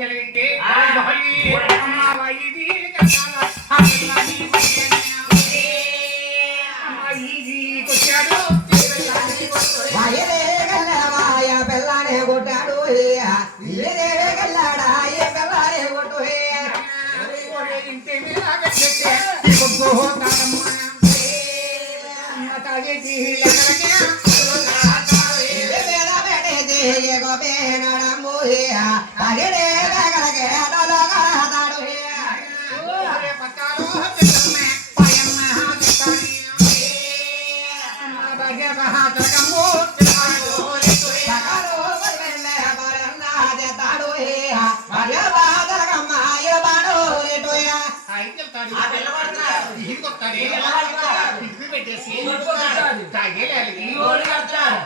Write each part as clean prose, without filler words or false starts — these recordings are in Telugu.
కలిగింటే పిల్లానే కొట్టాడు గల్లాడా ఏ పిల్లానే కొట్టు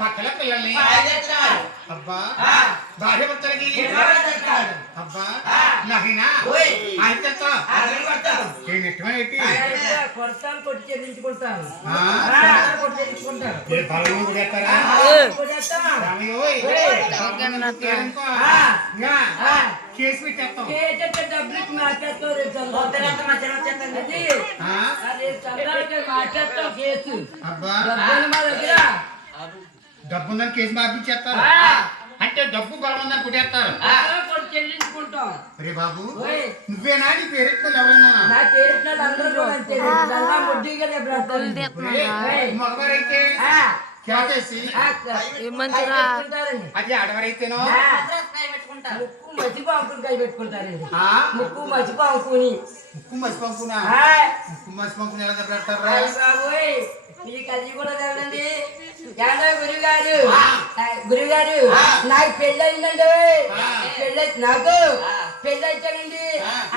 పక్కల పిల్లల్ని అబ్బా భార్య భర్తలకి అబ్బా నాకినా కొడతాను కొట్టి చెల్లించుకుంటాను కేసు పెట్టేస్తాం డబ్బుందని కేసు మార్పించేస్తారు అంటే డబ్బు బలవందని కొట్టేస్తారు చెల్లించుకుంటాం. రే బాబు నువ్వేనా నీ పేరెట్టు ఎవరైనా మగవారైతే అది ఆడవారైతేనో ముక్కు మసిపాకుని కై పెట్టుకుంటారండి. ముక్కు మసిపాకుని ముక్కు మసిపాకునా ముక్కు మసిపాకుని ఎలా పెడతారా మీకు అది కూడా తెలండి. గురుగారు నాకు పెళ్ళి అయిందండి. నాకు పెళ్ళి వచ్చానండి.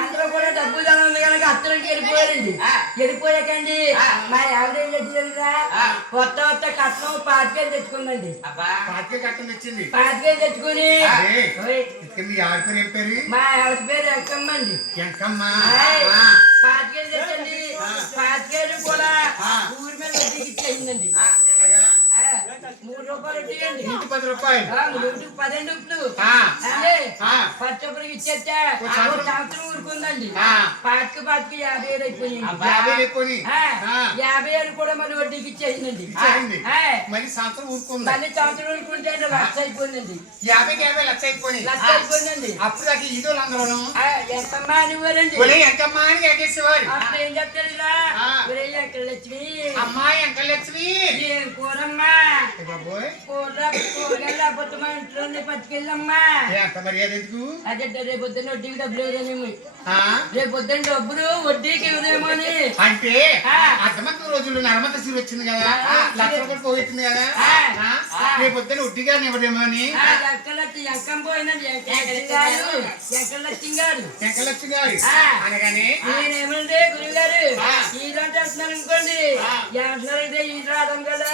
అందరూ కూడా డబ్బు ధనం ఉంది కనుక అత్తలకి వెళ్ళిపోయారండి. వెళ్ళిపోయాకండి మా ఆవిడ ఏం తెచ్చిందా కొత్త కొత్త కట్నం 5,000 తెచ్చుకుందండి. 5,000 తెచ్చింది. 5,000 తెచ్చుకుని మా ఆవిడ పేరు ఎంకమ్మ అండి. ఎంకమ్మ 5,000 తెచ్చండి. 5,000 కూడా ఊరి మీద వడ్డీకి ఇచ్చేసిందండి. 3 రూపాయలు ఇవ్వండి. 10 రూపాయలు 10 రూపాయలు పచ్చప్పటికి ఇచ్చేస్తే సంవత్సరం ఊరుకుందండి. 50,000 అయిపోయింది. 50,000 కూడా మరి వడ్డీకి ఇచ్చేసిందండి. మళ్ళీ సంవత్సరం ఊరుకుంది. మళ్ళీ సంవత్సరం ఊరుకుంటే 1,00,000 అయిపోయిందండి. 50,000 లక్ష అయిపోయింది. అప్పుడు దాకా ఈదోళ్ళు అందరూ ఎంతమ్మా అనేవారండి. ఎంకమ్మా అని ఎగేసేవారు. అప్పుడు ఏం చెప్తారు లక్ష్మి అమ్మాయి ఎంకలక్ష్మి ఏం కూరమ్మా లేకపోతే మా ఇంట్లోనే పట్టుకెళ్ళమ్మా. అదే రేపు పొద్దున్న వడ్డీకి డబ్బులు లేదేమో. రేపు పొద్దున్న డబ్బులు వడ్డీకి ఇవ్వదేమో అని. అంటే అర్థమంత రోజులు నర్మత సీరు వచ్చింది కదా, లక్షలు కూడా పోయింది కదా, రేపు పొద్దున్న వడ్డీగా ఇవ్వదేమో అని. ఎంకం పోయిందండి. ఎంకలక్ష్మి గారు అనగానే నేనేమంటే గురువు గారు ఈదంటే వస్తున్నాను అనుకోండి. ఏమంటున్నారంటే ఈ రావడం కదా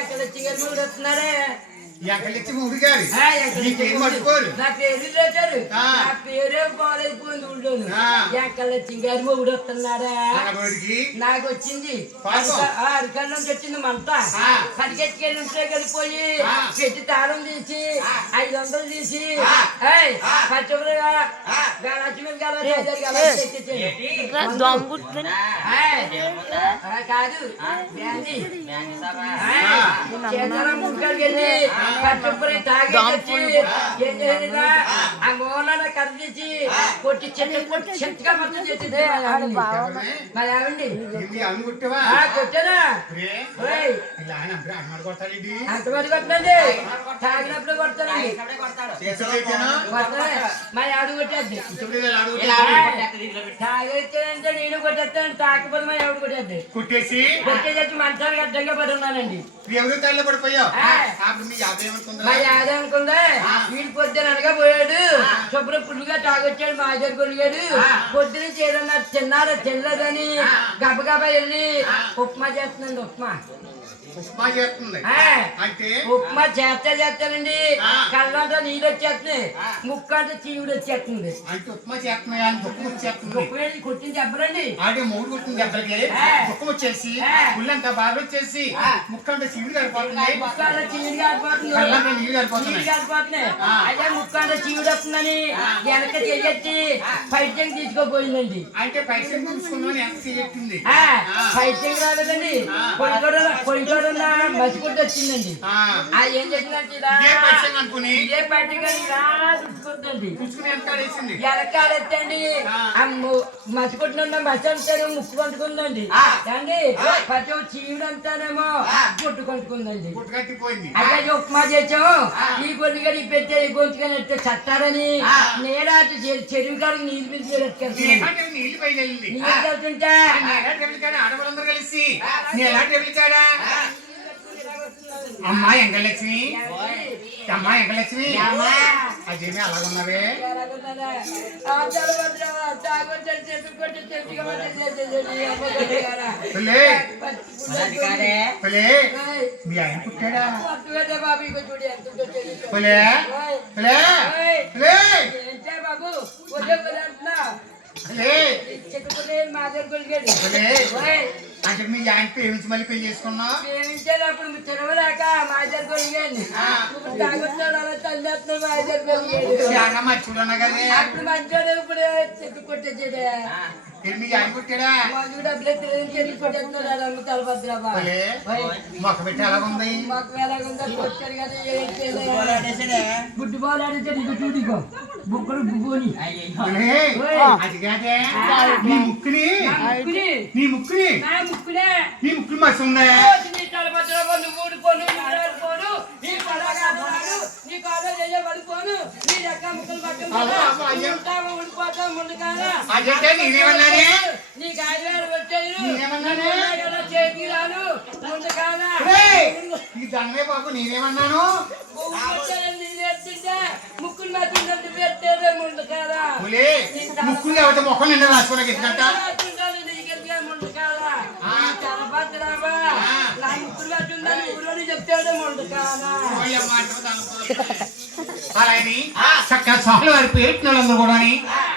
ఎంకలక్ష్మి గారు మూడు వస్తున్నారే. మూడు గారు నా పేరు లేచారు. నా పేరే బాగాలేకపోయింది ఊళ్ళోను. ఎంకలక్ష్మి గారు మూడు వస్తున్నారా నాకు వచ్చింది. అరికాల నుంచి వచ్చింది మంట. పరిగెత్తుకెళ్ళి ఉంటే వెళ్ళిపోయి పెట్టి తాళం తీసి 500 తీసి పచ్చబులుగా లక్ష్మి కాదు ముక్కడికెళ్ళి పచ్చబులు తాగి ఏం చేసిందా ఆ మూలన కరిచేసి కొట్టి చెట్టుగా మొత్తం చేసింది. మరి ఏమండి కొట్టారా అంతమంది కొట్టండి. తాగినప్పుడు కొడతానండి. మరి ఆవిడ కొట్టేద్ది. తాగొచ్చానంటే నేను కొట్టేస్తాను. తాకపోతే మరి ఆవిడ కొట్టేద్ది. కొట్టేసి మంచానికి అడ్డంగా పడి ఉన్నానండి. మరి అదేమనుకుందా వీడి పొద్దున అనగా పోయాడు. శుభ్ర పుల్లుగా తాగొచ్చాడు. మా దగ్గర కొలిగాడు. పొద్దున చేయడం తిన్నారా తినలేదని గబగబా వెళ్ళి ఉప్మా చేస్తున్నాండి. ఉప్మా ఉప్మా చేస్తుంది ఆ, అంటే ఉప్మా చేస్తానండి. ఆ. కళ్ళంతా నీళ్ళు వచ్చేస్తున్నాయి, ముక్కు అంతా చీవుడు వచ్చేస్తుంది. అంటే ఉప్మా చేస్తున్నాయి అని దుఃఖం వచ్చేస్తుంది ఉప్పు కొట్టిన చెప్పరండి. ఆడే మూడు కొట్టింది దెబ్బలకి దుఃఖం వచ్చేసి గుళ్ళంతా బాగా వచ్చేసి ముక్కంటే చీవుడు కారిపోతుంది ముక్కు అంతా చీవుడు కారిపోతుంది, కళ్ళంతా నీళ్ళు నీళ్ళు కారిపోతున్నాయి కారిపోతున్నాయి. అదే ముక్కు అంతా చీవుడు వస్తుందని వెనక చెయ్యెత్తి పైద్యం తీసుకోపోయిందండి. అంటే పైసలు చూసుకుందామని ఎంత చెప్పింది పైద్యం రాలేదండి, పొయ్యితోడున్న మసికొట్టి వచ్చిందండి. ఏం చేసిందంటే ఇదే పైసలు అనుకుని ఇదే పైద్యం ఇలా చూసుకుందండి. చూసుకుని ఎంత వేసింది వెనకాలెత్తండి మసికొట్టిన మసి అంతానే ముక్కు కంటుకుందండి. అండి ప్రతి చీవుడు అంతానేమో గుట్టు కంటుకుందండి. గుట్టు కట్టిపోయింది అదే ఉప్మా చేసాం, ఈ గొంతుగడి పెట్టే గొంతుగా చట్టారని నేరాటి చెరువు కాడికి నీళ్ళు పిలిచి నీళ్ళు పైకి వెళ్ళింది నీళ్ళు వెళ్తుంటా ఆడవాళ్ళందరూ కలిసి ఎలాంటి ఎవరికాడా అమ్మా ఎంగలక్ష్మి అమ్మా ఎంగలక్ష్మి అదేమి అలాగున్నావే మీ ఆయన పుట్టాడా బాబు అంటే మీ ఆయన ప్రేమించి మళ్ళీ పెళ్లి చేసుకున్నావు ప్రేమించేటప్పుడు తినవలేక మా దగ్గర కొలిగాను. ఇప్పుడు తాగొచ్చాడు అలా తల్లి మా దగ్గర చాలా మర్చిపోయినా కదా అప్పుడు మంచోడు ఇప్పుడు చెట్టు కొట్టేసాడే. మీ ఆయన పుట్టాడా డబ్బులు చెట్టు కొట్టేస్తున్నాడు అమ్ముతారు భద్రబా మొక్క పెట్టి ఎలాగుంది మాకు ఎలాగుందో కొట్టాడు కదా గుడ్డు బాలు ఆడితే నీకు చూడికో బుక్కలు బుగ్గోని అది కాదే నీ ముక్కుని నీ ముక్కుని నీ ముక్కుని మసి ఉందా నువ్వు ఊడిపోను పోను నీ పడగాను నీ కాలో పడిపోను నీ రెక్క ముక్కలు పట్టుకుంటావు ఉండిపోతావు ముందు కాదా అదే నేనేమన్నానే నీ గాయలు వచ్చాయి నేనేమన్నానే చేతి రాను ముందు కాదా ఈ దండమే బాబు నేనేమన్నాను ముక్కులు మాత్రం పెట్టేదే ముందు కాదా ముక్కులు ఎవరితో మొక్కలు నిండా రాసుకోవడానికి ఎందుకంట ముందు కాదా నా ముక్కులు పట్టుందని ఊరోని చెప్తాడే ముందు కాదా అలాని చక్కగా సాలు వారి పేరున్న వాళ్ళందరూ కూడా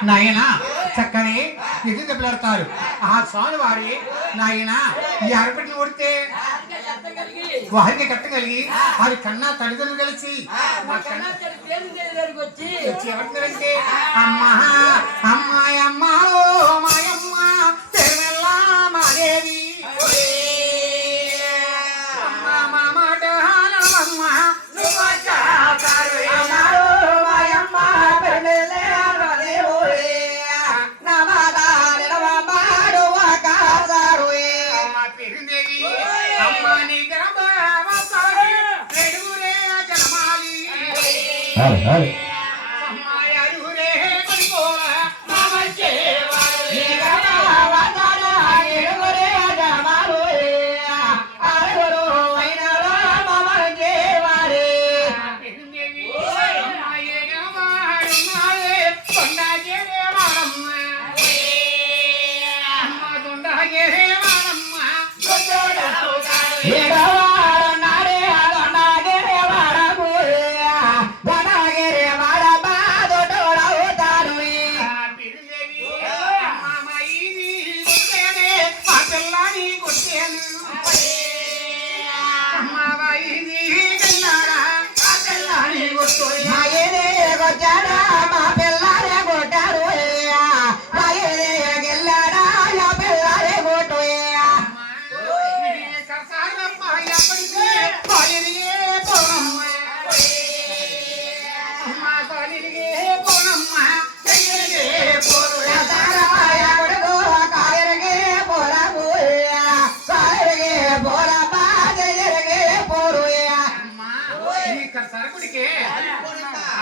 నాయన చక్కని ఎదురు దెబ్బలాడతారు ఆ సాలు వారి నాయన ఈ ఆడపిల్లని కొడితే వారికి కట్టగలిగి వారి కన్నా తల్లిదండ్రులు కలిసి ఏమంటారంటే అమ్మా అమ్మాయి అమ్మాలో మాయమ్మ తెరమెల్లా మాదేవి అమ్మా మా మాట అమ్మ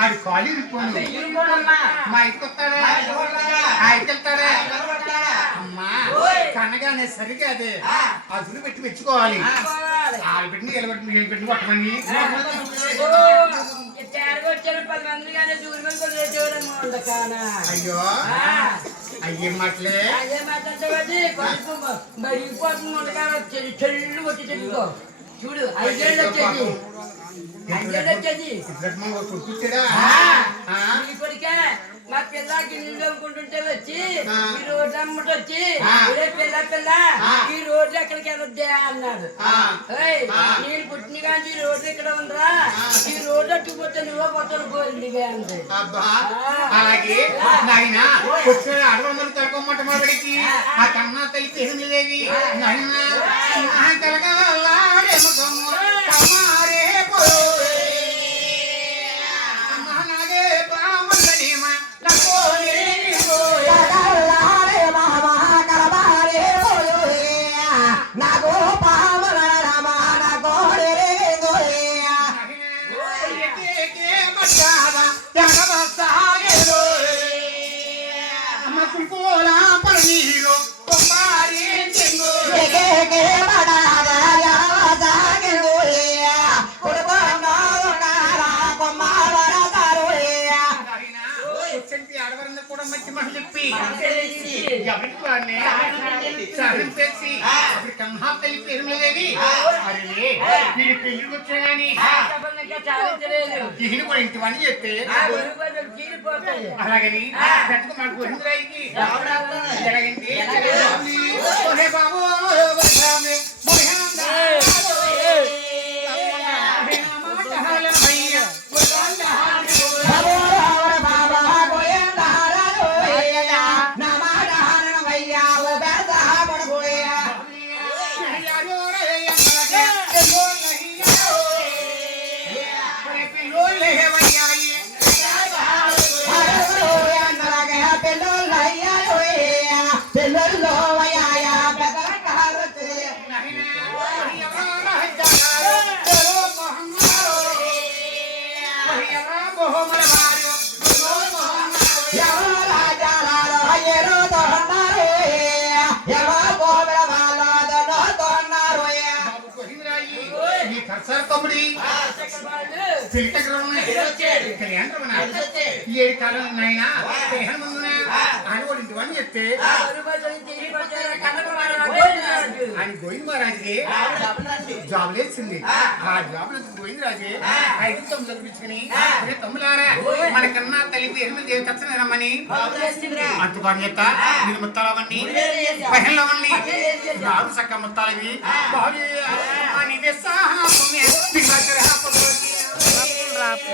ఆడి కాలు ఇరిపోను మా ఇంటికొస్తాడే ఆయనకెళ్తాడే అమ్మా కనగానే సరిగా అదే అదులు పెట్టి మెచ్చుకోవాలి ఆలు పెట్టి నిలబెట్టి పెట్టి కొట్టమని అయ్యో అయ్యే మాటలే మరిగిపోతుంది చెల్లు వచ్చి చెల్లుకో చూడు 5 ఏళ్ళు వచ్చేది 5 ఏళ్ళు వచ్చేది కూర్చుడా నీ కొడుకే మా పిల్లకి నీళ్ళు అమ్ముకుంటుంటే వచ్చి ఈ రోడ్లు అమ్మట వచ్చి ఒరే పిల్ల పిల్ల ఈ రోడ్లు ఎక్కడికి వెళ్ళొద్దే అన్నాడు. నేను పుట్టిన కానీ ఈ రోడ్లు ఇక్కడ ఉందిరా, ఈ రోడ్లు అట్టుకుపోతే నువ్వే పొట్టలు పోయింది అంది. అలాగే నాయన వచ్చిన 600 తలకొమ్మట మొదటికి ఆ కన్నా తల్లికి ఏమి లేవి నాయన కలగలాడేమో కమారే పోయే నాగే బ్రాహ్మణేమ నకోలే ఇంటివన్నీ చెప్తే అలాగని మాకు బాబు ఇంటివన్నీ చెప్తే ఆయన గోవింద మహారాజుకి జాబ్ లేచింది. ఆ జాబ్ లో గోవింద రాజు 5 తమ్ముళ్ళు పిలుచుకుని తమ్ములారా మనకన్నా తల్లికి 8 ఖర్చు రమ్మని అంటుకోని చెప్తా మీరు ముత్తాలవన్నీ పహెన్లవన్నీ రాదు చక్క ముత్తాలవి రాపు